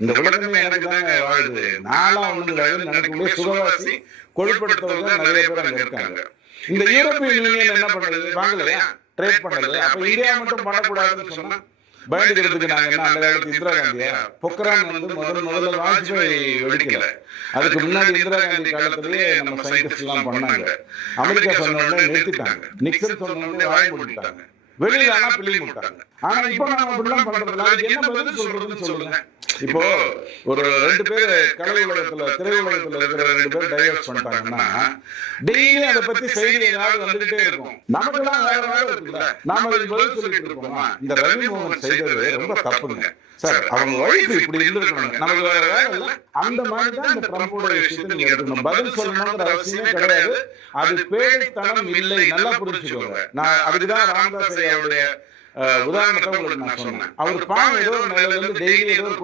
இந்த உலகமே எனக்கு தாங்க வாழுது, நான்லாம் ஒண்ணு கிடையாதுன்னு நினைக்கக்கூடிய சுகவாசி கொழுப்படுத்தவங்க நிறைய பேர் அங்க இருக்காங்க. இந்த யூரோப்பியன் யூனியன் என்ன பண்ணுது? வாங்கலையா? ட்ரேட் பண்ணல. அப்ப இந்தியா மட்டும் பண்ணக்கூடாதுன்னு சொன்னா பயந்துக்கிறதுக்கு நாங்க என்ன அந்த காலத்து இந்திரா காந்தியா? பொக்ரான் வந்து முதல்ல வாஜ்பாய் வெடிக்கல. அதுக்கு முன்னாடி இந்திரா காந்தி காலத்திலேயே நம்ம சயின்டிஸ்ட் எல்லாம் பண்ணாங்க. அமெரிக்கா சொன்ன உடனே நிறுத்திட்டாங்க. நிக்சன் சொன்ன உடனே வாய் மூடிட்டாங்க. வெளியில ஆனா பிள்ளை மூட்டாங்க. ஆனா இப்ப நம்ம அப்படிலாம் பண்றதுல அதுக்கு என்ன பதில் சொல்றதுன்னு சொல்லுங்க. இப்போ ஒரு 2 பேர் கலை உலகத்துல திரை உலகத்துல இருக்கிற 2 பேர் டைவர்ஸ் பண்ணிட்டாங்கன்னா டெய்லி அதை பத்தி செய்தி ஏதாவது வந்துகிட்டே இருக்கும். நமக்கெல்லாம் வேற வேலை இருக்குல்ல, நாம அதுக்கு பதில் சொல்லிட்டு இருக்கோமா? இந்த ரவி மோகன் செய்தது ரொம்ப தப்புங்க சார், அவங்க ஒய்ஃப் இப்படி இருந்திருக்கணும், நமக்கு வேற வேலை இல்லை. அந்த மாதிரி தான் இந்த ட்ரம்போட விஷயத்தை நீங்க எடுக்கணும். பதில் சொல்லணுங்கிற அவசியமே கிடையாது. அது பேடித்தனம் இல்லை, நல்லா புரிஞ்சுக்கோங்க. நான் அதுக்குதான் ராமதாஸ் ஐயாவுடைய உதாரணத்தை உங்களுக்கு நான் சொன்னேன். அவர் பாவம் ஏதோ ஒரு நிலையில இருந்து டெய்லி ஏதோ ஒரு